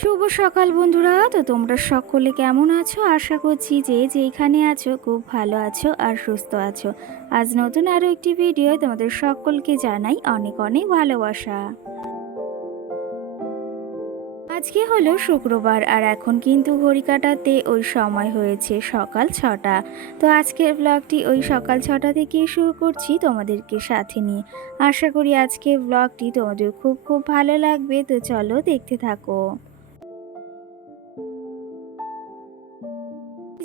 শুভ সকাল বন্ধুরা। তো তোমরা সকলে কেমন আছো? আশা করছি যে যেখানে আছো খুব ভালো আছো আর সুস্থ আছো। আজ নতুন আরও একটি ভিডিও তোমাদের সকলকে জানাই অনেক অনেক ভালোবাসা। আজকে হলো শুক্রবার আর এখন কিন্তু ঘড়ি কাটাতে ওই সময় হয়েছে সকাল 6টা। তো আজকের ব্লগটি ওই সকাল 6টা থেকেই শুরু করছি তোমাদেরকে সাথে নিয়ে। আশা করি আজকের ব্লগটি তোমাদের খুব খুব ভালো লাগবে। তো চলো দেখতে থাকো।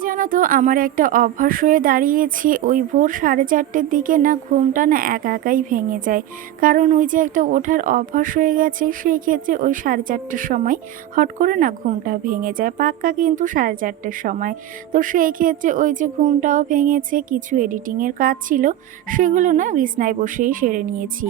জানো তো আমার একটা অভ্যাস হয়ে দাঁড়িয়েছে, ওই ভোর 4:30টার দিকে না ঘুমটা না একা একাই ভেঙে যায়। কারণ ওই যে একটা ওঠার অভ্যাস হয়ে গেছে, সেই ক্ষেত্রে ওই 4:30টার সময় হট করে না ঘুমটা ভেঙে যায়, পাক্কা কিন্তু 4:30টার সময়। তো সেই ক্ষেত্রে ওই যে ঘুমটাও ভেঙেছে, কিছু এডিটিংয়ের কাজ ছিল, সেগুলো না বিছনায় বসেই সেরে নিয়েছি।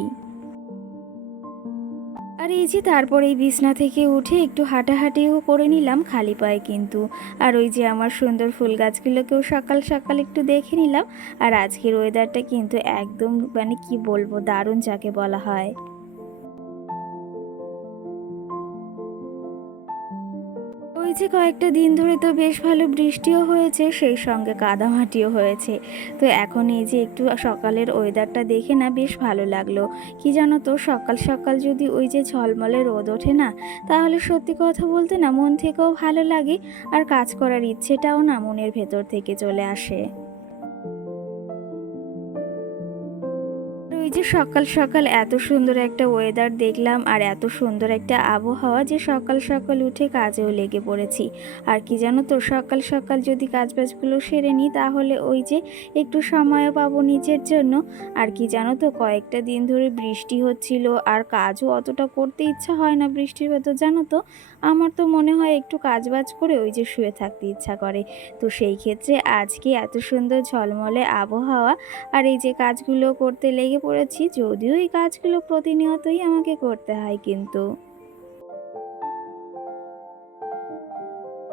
আর এই যে তারপরে এই বিছনা থেকে উঠে একটু হাঁটাহাঁটিও করে নিলাম খালি পায়ে কিন্তু। আর ওই যে আমার সুন্দর ফুল গাছগুলোকেও সকাল সকাল একটু দেখে নিলাম। আর আজকের ওয়েদারটা কিন্তু একদম মানে কি বলবো, দারুণ যাকে বলা হয়। ওই যে কয়েকটা দিন ধরে তো বেশ ভালো বৃষ্টিও হয়েছে, সেই সঙ্গে কাদামাটিও হয়েছে। তো এখন এই যে একটু সকালের ওয়েদারটা দেখে না বেশ ভালো লাগলো। কি জানো তো, সকাল সকাল যদি ওই যে ঝলমলে রোদ ওঠে না, তাহলে সত্যি কথা বলতে না মন থেকেও ভালো লাগে, আর কাজ করার ইচ্ছেটাও না মনের ভেতর থেকে চলে আসে। ওই যে সকাল সকাল এত সুন্দর একটা ওয়েদার দেখলাম আর এত সুন্দর একটা আবহাওয়া যে সকাল সকাল উঠে কাজেও লেগে পড়েছি। আর কি জানো তো, সকাল সকাল যদি কাজবাজগুলো সেরে নিই তাহলে ওই যে একটু সময়ও পাবো নিজের জন্য। আর কি জানো তো, কয়েকটা দিন ধরে বৃষ্টি হচ্ছিল আর কাজও অতটা করতে ইচ্ছা হয় না বৃষ্টির ভেতর। জানো তো, আমার তো মনে হয় একটু কাজবাজ করে ওই যে শুয়ে থাকতে ইচ্ছা করে। তো সেই ক্ষেত্রে আজকে এত সুন্দর ঝলমলে আবহাওয়া আর এই যে কাজগুলো করতে লেগে পড়েছি, যদিও এই কাজগুলো প্রতিনিয়তই আমাকে করতে হয় কিন্তু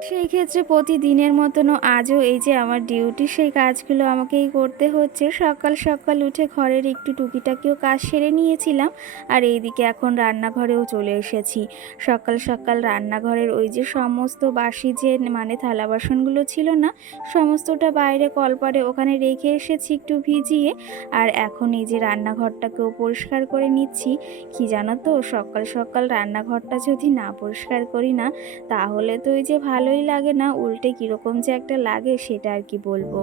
সেই ক্ষেত্রে প্রতিদিনের মতনও আজও এই যে আমার ডিউটি, সেই কাজগুলো আমাকেই করতে হচ্ছে। সকাল সকাল উঠে ঘরের একটু টুকিটাকিও কাজ সেরে নিয়েছিলাম। আর এইদিকে এখন রান্নাঘরেও চলে এসেছি। সকাল সকাল রান্নাঘরের ওই যে সমস্ত বাসি যে মানে থালা বাসনগুলো ছিল না, সমস্তটা বাইরে কলপারে ওখানে রেখে এসেছি একটু ভিজিয়ে। আর এখন এই যে রান্নাঘরটাকেও পরিষ্কার করে নিচ্ছি। কি জানো তো, সকাল সকাল রান্নাঘরটা যদি না পরিষ্কার করি না, তাহলে তো ওই যে ভালোই লাগে না, উল্টে কীরকম যে একটা লাগে সেটা আর কি বলবো।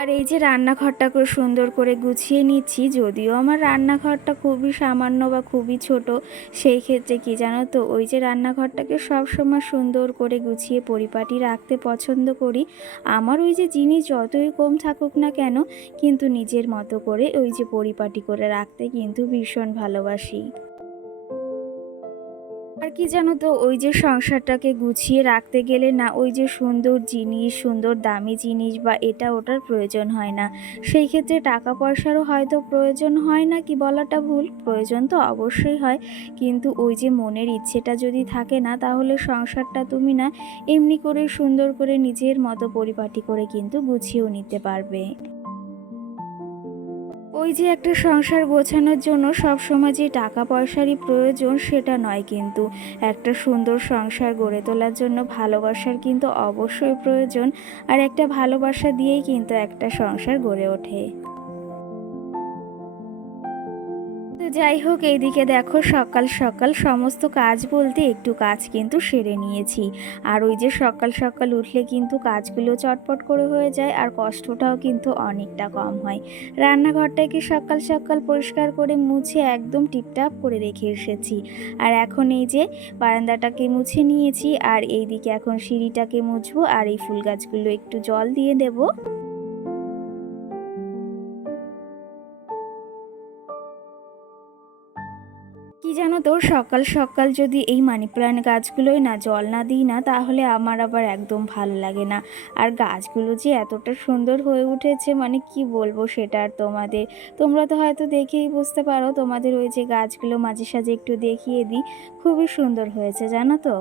আর এই যে রান্নাঘরটাকে সুন্দর করে গুছিয়ে নিচ্ছি, যদিও আমার রান্নাঘরটা খুবই সামান্য বা খুবই ছোট। সেই ক্ষেত্রে কি জানো তো, ওই যে রান্নাঘরটাকে সবসময় সুন্দর করে গুছিয়ে পরিপাটি রাখতে পছন্দ করি। আমার ওই যে জিনিস যতই কম থাকুক না কেন, কিন্তু নিজের মতো করে ওই যে পরিপাটি করে রাখতে কিন্তু ভীষণ ভালোবাসি। আর কি জানো তো, ওই যে সংসারটাকে গুছিয়ে রাখতে গেলে না ওই যে সুন্দর জিনিস, সুন্দর দামি জিনিস বা এটা ওটার প্রয়োজন হয় না। সেই ক্ষেত্রে টাকা পয়সারও হয়তো প্রয়োজন হয় না, কি বলাটা ভুল, প্রয়োজন তো অবশ্যই হয়। কিন্তু ওই যে মনের ইচ্ছেটা যদি থাকে না, তাহলে সংসারটা তুমি না এমনি করে সুন্দর করে নিজের মতো পরিপাটি করে কিন্তু গুছিয়েও নিতে পারবে। ওই যে একটা সংসার গোছানোর জন্য সবসময় যে টাকা পয়সারই প্রয়োজন সেটা নয় কিন্তু, একটা সুন্দর সংসার গড়ে তোলার জন্য ভালোবাসার কিন্তু অবশ্যই প্রয়োজন। আর একটা ভালোবাসা দিয়েই কিন্তু একটা সংসার গড়ে ওঠে। তো যাই হোক, এইদিকে দেখো সকাল সকাল সমস্ত কাজ বলতে একটু কাজ কিন্তু সেরে নিয়েছি। আর ওই যে সকাল সকাল উঠলে কিন্তু কাজগুলো চটপট করে হয়ে যায় আর কষ্টটাও কিন্তু অনেকটা কম হয়। রান্নাঘরটাকে সকাল সকাল পরিষ্কার করে মুছে একদম টিপটাপ করে রেখে এসেছি। আর এখন এই যে বারান্দাটাকে মুছে নিয়েছি, আর এইদিকে এখন সিঁড়িটাকে মুছবো আর এই ফুল গাছগুলো একটু জল দিয়ে দেবো। কি জানো তো, সকাল সকাল যদি এই মানি প্ল্যান্ট গাছগুলোই না জল না দিই না, তাহলে আমার আবার একদম ভালো লাগে না। আর গাছগুলো যে এতটা সুন্দর হয়ে উঠেছে মানে কি বলবো সেটা আর তোমাদের, তোমরা তো হয়তো দেখেই বুঝতে পারো। তোমাদের ওই যে গাছগুলো মাঝে সাঝে একটু দেখিয়ে দিই, খুবই সুন্দর হয়েছে জানো তো।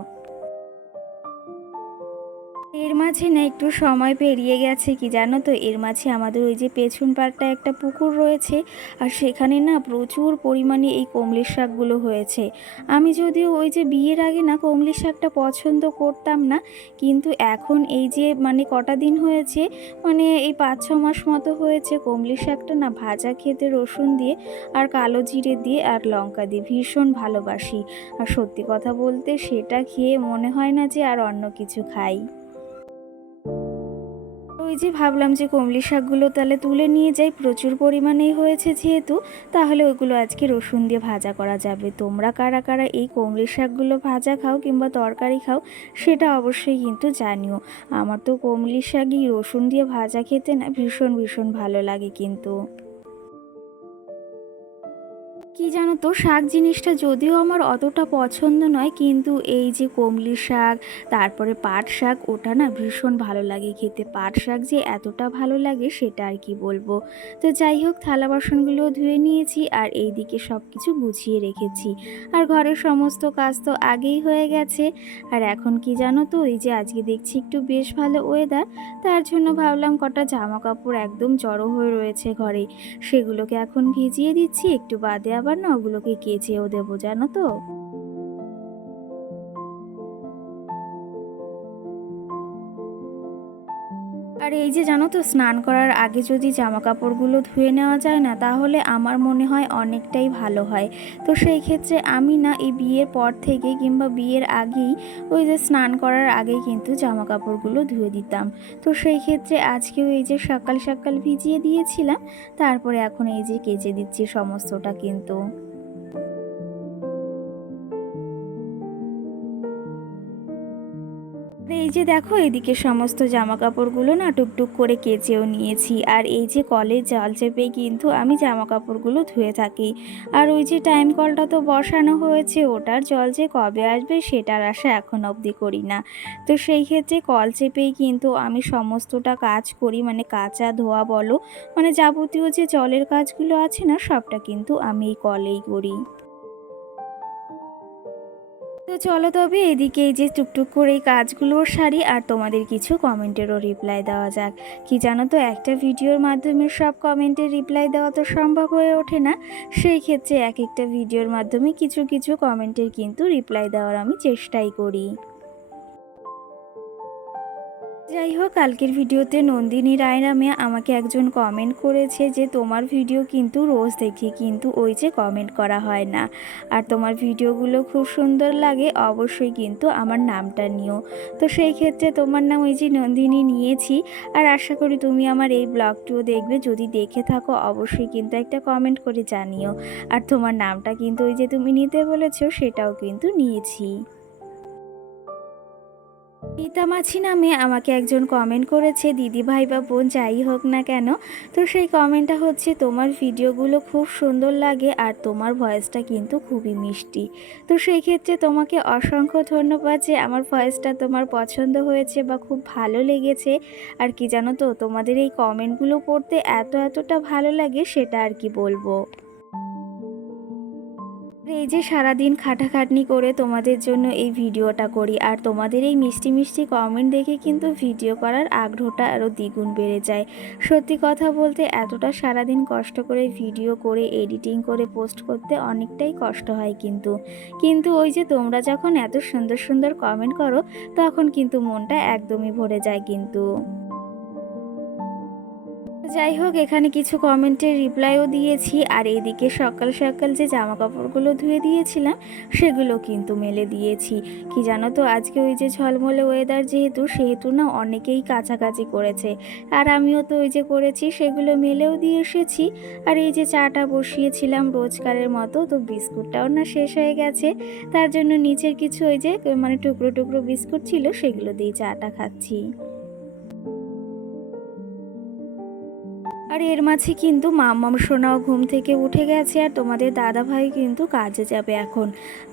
এর এর মাঝে না একটু সময় পেরিয়ে গেছে, কি জানো তো, এর মাঝে আমাদের ওই যে পেছন পাড়টা একটা পুকুর রয়েছে, আর সেখানে না প্রচুর পরিমাণে এই কমলির শাকগুলো হয়েছে। আমি যদিও ওই যে বিয়ের আগে না কমলির শাকটা পছন্দ করতাম না, কিন্তু এখন এই যে কটা দিন হয়েছে, এই 5-6 মাস মতো হয়েছে, কমলির শাকটা না ভাজা খেতে রসুন দিয়ে আর কালো জিরে দিয়ে আর লঙ্কা দিয়ে ভীষণ ভালোবাসি। আর সত্যি কথা বলতে সেটা খেয়ে মনে হয় না যে আর অন্য কিছু খাই। ওই যে ভাবলাম যে কমলি শাকগুলো তাহলে তুলে নিয়ে যাই, প্রচুর পরিমাণেই হয়েছে যেহেতু, তাহলে ওইগুলো আজকে রসুন দিয়ে ভাজা করা যাবে। তোমরা কারা কারা এই কমলি শাকগুলো ভাজা খাও কিংবা তরকারি খাও সেটা অবশ্যই কিন্তু জানিও। আমার তো কমলি শাকই রসুন দিয়ে ভাজা খেতে না ভীষণ ভীষণ ভালো লাগে কিন্তু। কি জানো তো, শাক জিনিসটা যদিও আমার অতটা পছন্দ নয়, কিন্তু এই যে কমলি শাক, তারপরে পাট শাক, ওটা না ভীষণ ভালো লাগে খেতে। পাট শাক যে এতটা ভালো লাগে সেটা আর কি বলবো। তো যাই হোক, থালা বাসনগুলো ধুয়ে নিয়েছি আর এই দিকে সব কিছু গুছিয়ে রেখেছি। আর ঘরের সমস্ত কাজ তো আগেই হয়ে গেছে। আর এখন কি জানো তো, এই যে আজকে দেখছি একটু বেশ ভালো ওয়েদার, তার জন্য ভাবলাম কটা জামা কাপড় একদম জড়ো হয়ে রয়েছে ঘরে, সেগুলোকে এখন ভিজিয়ে দিচ্ছি, একটু বাদে আবার না ওগুলোকে কেচেও দেবো, জানো তো। আর এই যে জানো তো, স্নান করার আগে যদি জামা কাপড়গুলো ধুয়ে নেওয়া যায় না, তাহলে আমার মনে হয় অনেকটাই ভালো হয়। তো সেই ক্ষেত্রে আমি না এই বিয়ের পর থেকে কিংবা বিয়ের আগেই ওই যে স্নান করার আগেই কিন্তু জামা কাপড়গুলো ধুয়ে দিতাম। তো সেই ক্ষেত্রে আজকেও এই যে সকাল সকাল ভিজিয়ে দিয়েছিলাম, তারপরে এখন এই যে কেচে দিচ্ছি সমস্তটা কিন্তু। এই যে দেখো, এদিকে সমস্ত জামা কাপড়গুলো না টুকটুক করে কেচেও নিয়েছি। আর এই যে কলের জল চেপেই কিন্তু আমি জামা কাপড়গুলো ধুয়ে থাকি। আর ওই যে টাইম কলটা তো বসানো হয়েছে, ওটার জল যে কবে আসবে সেটার আশা এখন অবধি করি না। তো সেই ক্ষেত্রে কল চেপেই কিন্তু আমি সমস্তটা কাজ করি, কাচা ধোয়া বলো, যাবতীয় যে জলের কাজগুলো আছে না, সবটা কিন্তু আমি এই কলেই করি। তো চলো তবে এদিকে এই যে টুকটুক করে এই কাজগুলোর সারি, আর তোমাদের কিছু কমেন্টেরও রিপ্লাই দেওয়া যাক। কি জানো তো, একটা ভিডিওর মাধ্যমে সব কমেন্টের রিপ্লাই দেওয়া তো সম্ভব হয়ে ওঠে না, সেই ক্ষেত্রে এক একটা ভিডিওর মাধ্যমে কিছু কিছু কমেন্টের কিন্তু রিপ্লাই দেওয়ার আমি চেষ্টাই করি। যাই হোক, কালকের ভিডিওতে নন্দিনী রায় নামে আমাকে একজন কমেন্ট করেছে যে তোমার ভিডিও কিন্তু রোজ দেখি, কিন্তু ওই যে কমেন্ট করা হয় না, আর তোমার ভিডিওগুলো খুব সুন্দর লাগে, অবশ্যই কিন্তু আমার নামটা নিও। তো সেই ক্ষেত্রে তোমার নাম ওই যে নন্দিনী নিয়েছি। আর আশা করি তুমি আমার এই ব্লগটিও দেখবে, যদি দেখে থাকো অবশ্যই কিন্তু একটা কমেন্ট করে জানিও। আর তোমার নামটা কিন্তু ওই যে তুমি নিতে বলেছো সেটাও কিন্তু নিয়েছি। মিতামাছি নামে আমাকে একজন কমেন্ট করেছে, দিদি ভাই বা বোন যাই হোক না কেন। তো সেই কমেন্টটা হচ্ছে, তোমার ভিডিওগুলো খুব সুন্দর লাগে আর তোমার ভয়েসটা কিন্তু খুবই মিষ্টি। তো সেই ক্ষেত্রে তোমাকে অসংখ্য ধন্যবাদ যে আমার ভয়েসটা তোমার পছন্দ হয়েছে বা খুব ভালো লেগেছে। আর কি জানো তো, তোমাদের এই কমেন্টগুলো পড়তে এতটা ভালো লাগে সেটা আর কি বলবো। এই যে সারাদিন খাটাখাটনি করে তোমাদের জন্য এই ভিডিওটা করি, আর তোমাদের এই মিষ্টি মিষ্টি কমেন্ট দেখে কিন্তু ভিডিও করার আগ্রহটা আরও দ্বিগুণ বেড়ে যায়। সত্যি কথা বলতে এতটা সারাদিন কষ্ট করে ভিডিও করে এডিটিং করে পোস্ট করতে অনেকটাই কষ্ট হয় কিন্তু, ওই যে তোমরা যখন এত সুন্দর সুন্দর কমেন্ট করো, তখন কিন্তু মনটা একদমই ভরে যায় কিন্তু। যাই হোক, এখানে কিছু কমেন্টের রিপ্লাইও দিয়েছি, আর এইদিকে সকাল সকাল যে জামা কাপড়গুলো ধুয়ে দিয়েছিলাম সেগুলো কিন্তু মেলে দিয়েছি। কি জানো তো, আজকে ওই যে ঝলমলে ওয়েদার সেহেতু না অনেকেই কাছাকাছি করেছে, আর আমিও তো ওই যে করেছি, সেগুলো মেলেও দিয়ে এসেছি। আর এই যে চাটা বসিয়েছিলাম রোজকারের মতো, তো বিস্কুটটাও না শেষ হয়ে গেছে, তার জন্য নিচের কিছু ওই যে টুকরো টুকরো বিস্কুট ছিল সেগুলো দিয়ে চাটা খাচ্ছি। আর এর মাঝে কিন্তু মাম্মাম সোনাও ঘুম থেকে উঠে গেছে, আর তোমাদের দাদা ভাই কিন্তু কাজে যাবে এখন।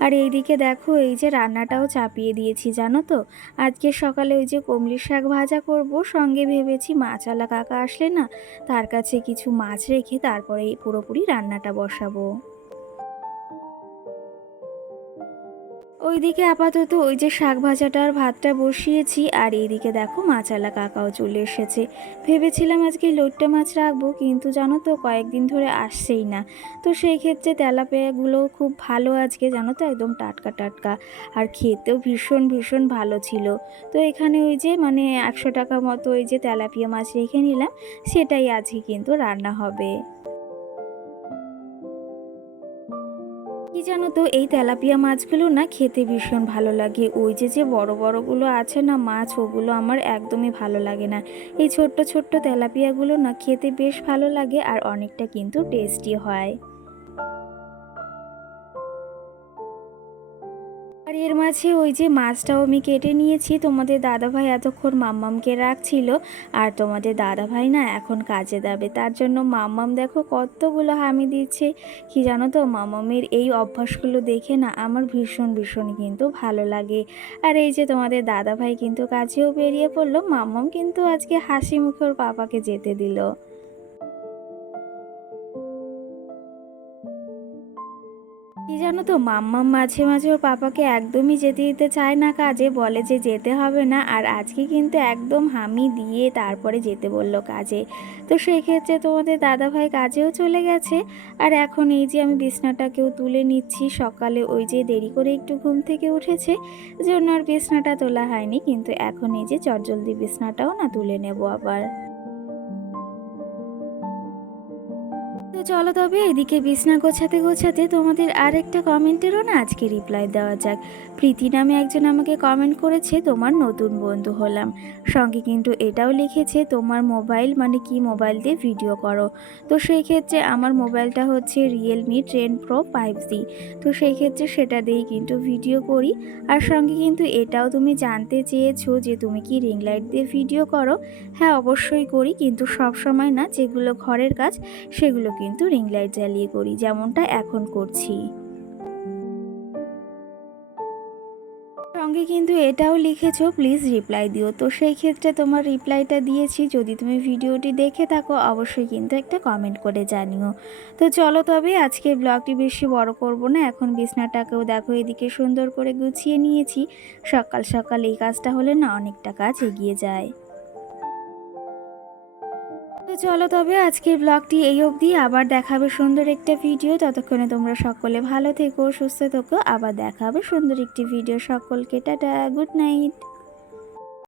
আর এইদিকে দেখো, এই যে রান্নাটাও চাপিয়ে দিয়েছি, জানো তো। আজকে সকালে ওই যে কমলি শাক ভাজা করব, সঙ্গে ভেবেছি মাছওয়ালা কাকা আসলে না, তার কাছে কিছু মাছ রেখে তারপরে পুরোপুরি রান্নাটা বসাবো। ওইদিকে আপাতত ওই যে শাক ভাজাটা আর ভাতটা বসিয়েছি, আর এইদিকে দেখো মাছালা কাকাও চলে এসেছে। ভেবেছিলাম আজকে লইট্টা মাছ রাখবো, কিন্তু জানো তো কয়েকদিন ধরে আসছেই না। তো সেই ক্ষেত্রে তেলাপিয়াগুলো খুব ভালো আজকে, জানো তো একদম টাটকা টাটকা, আর খেতেও ভীষণ ভীষণ ভালো ছিল। তো এখানে ওই যে 100 টাকা মতো ওই যে তেলাপিয়া মাছ রেখে নিলাম, সেটাই আজকে কিন্তু রান্না হবে। কি জানো তো, এই তেলাপিয়া মাছগুলো না খেতে ভীষণ ভালো লাগে। ওই যে যে বড় বড়গুলো আছে না মাছ, ওগুলো আমার একদমই ভালো লাগে না। এই ছোট্ট ছোট্ট তেলাপিয়াগুলো না খেতে বেশ ভালো লাগে, আর অনেকটা কিন্তু টেস্টি হয়। আর এর মাঝে ওই যে মাছটাও আমি কেটে নিয়েছি। তোমাদের দাদাভাই এতক্ষণ মাম্মামকে রাখছিল, আর তোমাদের দাদাভাই না এখন কাজে যাবে, তার জন্য মাম্মাম দেখো কতগুলো হামি দিচ্ছে। কি জানো তো, মাম্মামের এই অভ্যাসগুলো দেখে না আমার ভীষণ ভীষণ কিন্তু ভালো লাগে। আর এই যে তোমাদের দাদাভাই কিন্তু কাজেও বেরিয়ে পড়লো, মাম্মাম কিন্তু আজকে হাসি মুখে ওর পাপাকে যেতে দিল। কি জানো তো, মাম্মাম মাঝে মাঝে ওর পাপাকে একদমই যেতে দিতে চায় না কাজে, বলে যে যেতে হবে না। আর আজকে কিন্তু একদম হামি দিয়ে তারপরে যেতে বলল কাজে। তো সেই ক্ষেত্রে তোমাদের দাদাভাই কাজেও চলে গেছে। আর এখন এই যে আমি বিছনাটাকেও তুলে নিচ্ছি। সকালে ওই যে দেরি করে একটু ঘুম থেকে উঠেছে, জন্য আর বিছনাটা তোলা হয়নি, কিন্তু এখন এই যে চটজলদি বিছনাটাও না তুলে নেব আবার। তো চলো তবে এদিকে বিছনা গোছাতে গোছাতে তোমাদের আরেকটা কমেন্টেরও না আজকে রিপ্লাই দেওয়া যাক। প্রীতি নামে একজন আমাকে কমেন্ট করেছে, তোমার নতুন বন্ধু হলাম। সঙ্গে কিন্তু এটাও লিখেছে, তোমার মোবাইল কি মোবাইল দিয়ে ভিডিও করো। তো সেই ক্ষেত্রে আমার মোবাইলটা হচ্ছে রিয়েলমি 10 Pro 5G। তো সেই ক্ষেত্রে সেটা দিয়েই কিন্তু ভিডিও করি। আর সঙ্গে কিন্তু এটাও তুমি জানতে চেয়েছো যে তুমি কি রিং লাইট দিয়ে ভিডিও করো। হ্যাঁ, অবশ্যই করি, কিন্তু সব সময় না। যেগুলো ঘরের কাজ সেগুলো কিন্তু রিং লাইট জ্বালিয়ে করি, যেমনটা এখন করছি। সঙ্গে কিন্তু এটাও লিখেছো, প্লিজ রিপ্লাই দিও। তো সেই ক্ষেত্রে তোমার রিপ্লাইটা দিয়েছি। যদি তুমি ভিডিওটি দেখে থাকো অবশ্যই কিন্তু একটা কমেন্ট করে জানিও। তো চলো তবে আজকে ব্লগটি বেশি বড় করব না। এখন বিছনাটাকেও দেখো এদিকে সুন্দর করে গুছিয়ে নিয়েছি। সকাল সকাল এই কাজটা হলে না অনেকটা কাজ এগিয়ে যায়। তো চলো তবে আজকের ব্লগটি এই অবধি। আবার দেখাবে সুন্দর একটা ভিডিও। ততক্ষণে তোমরা সকলে ভালো থেকো, সুস্থ থেকো। আবার দেখাবে সুন্দর একটি ভিডিও। সকলকে টাটা, গুড নাইট।